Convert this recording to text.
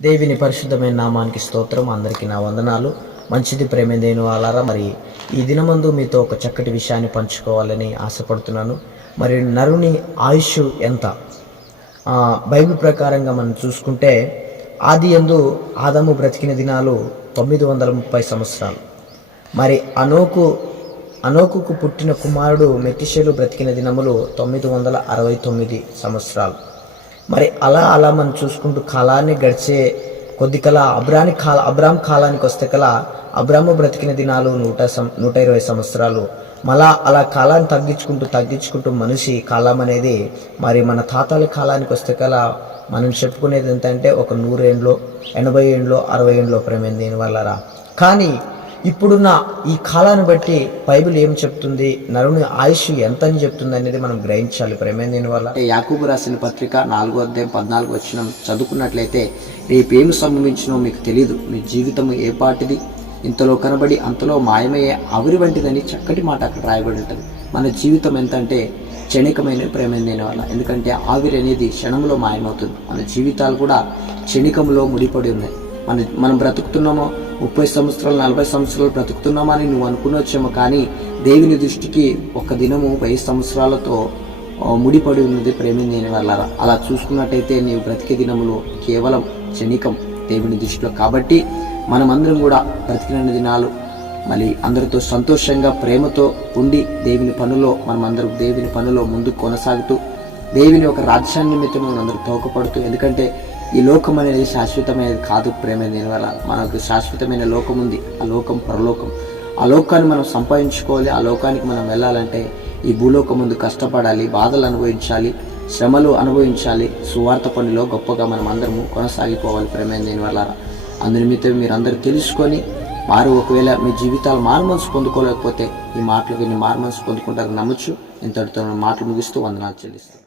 దేవిని పరిశుద్ధమైన నామానికి స్తోత్రం. అందరికీ నా వందనాలు. మంచిది ప్రేమేదేను వాళ్ళారా మరి ఈ దినమందు మీతో ఒక చక్కటి విషయాన్ని పంచుకోవాలని ఆశపడుతున్నాను. మరి నరుని ఆయుష్ ఎంత? బైబిల్ ప్రకారంగా మనం చూసుకుంటే ఆది ఎందు ఆదము బ్రతికిన దినాలు తొమ్మిది వందల ముప్పై సంవత్సరాలు. మరి అనోకు అనోకుకు పుట్టిన కుమారుడు మెతిషేలు బ్రతికిన దినములు తొమ్మిది వందల అరవై తొమ్మిది సంవత్సరాలు. మరి అలా అలా మనం చూసుకుంటూ కాలాన్ని గడిచే కొద్ది కల అబ్రాని కాల అబ్రామ్ కాలానికి వస్తే కల అబ్రాము బ్రతికిన దినాలు నూట సం నూట ఇరవై సంవత్సరాలు. మళ్ళా అలా కాలాన్ని తగ్గించుకుంటూ తగ్గించుకుంటూ మనిషి కాలం అనేది మరి మన తాతల కాలానికి వస్తే కల మనం చెప్పుకునేది ఎంత అంటే ఒక నూరేండ్లో ఎనభై ఏండ్లో అరవై ఏండ్లో ప్రేమ దీని వల్లరా? కానీ ఇప్పుడున్న ఈ కాలాన్ని బట్టి బైబిల్ ఏం చెప్తుంది? నరుని ఆయుష్ ఎంత అని చెప్తుంది అనేది మనం గ్రహించాలి. ప్రేమ దీని వల్ల? యాకూబు రాసిన పత్రిక నాలుగో అధ్యాయం పద్నాలుగు వచ్చిన చదువుకున్నట్లయితే రేపు సంభవించినో మీకు తెలియదు మీ జీవితం ఏ పాటిది? ఇంతలో కనబడి అంతలో మాయమయ్యే ఆవిరి వంటిదని చక్కటి మాట అక్కడ రాయబడి ఉంటుంది. మన జీవితం ఎంత అంటే క్షణికమైన ప్రేమైన వల్ల? ఎందుకంటే ఆవిరి అనేది క్షణంలో మాయమవుతుంది. మన జీవితాలు కూడా క్షణికంలో ముడిపడి ఉన్నాయి. మన మనం బ్రతుకుతున్నామో ముప్పై సంవత్సరాలు నలభై సంవత్సరాలు బ్రతుకుతున్నామని నువ్వు అనుకునొచ్చేమో కానీ దేవుని దృష్టికి ఒక దినము వెయ్యి సంవత్సరాలతో ముడిపడి ఉన్నది ప్రేమించిన వాళ్ళారా అలా చూసుకున్నట్టయితే నీవు బ్రతికే దినములు కేవలం క్షణికం దేవుని దృష్టిలో. కాబట్టి మనమందరం కూడా బ్రతికిన దినాలు మళ్ళీ అందరితో సంతోషంగా ప్రేమతో ఉండి దేవుని పనులో మనమందరం దేవుని పనులో ముందుకు కొనసాగుతూ దేవుని ఒక రాజ్యాన్ని నిమిత్తం మనందరూ తోకపడుతూ ఎందుకంటే ఈ లోకం అనేది శాశ్వతమైనది కాదు ప్రేమ దీని వల్ల మనకు శాశ్వతమైన లోకం ఉంది. ఆ లోకం పరలోకం. ఆ లోకాన్ని మనం సంపాదించుకోవాలి. ఆ లోకానికి మనం వెళ్ళాలంటే ఈ భూలోకం ముందు కష్టపడాలి బాధలు అనుభవించాలి శ్రమలు అనుభవించాలి. సువార్త పనిలో గొప్పగా మనం అందరము కొనసాగిపోవాలి ప్రేమ దీనివల్ల వల్ల అందునిమిత్తం మీరు అందరూ తెలుసుకొని వారు ఒకవేళ మీ జీవితాలు మారుమనసు పొందుకోలేకపోతే ఈ మాటలు విని మారుమనసు పొందుకుంటారు నమ్మచ్చు ఇంతటితో మాటలు ముగిస్తూ వందనాలు చెల్లిస్తాను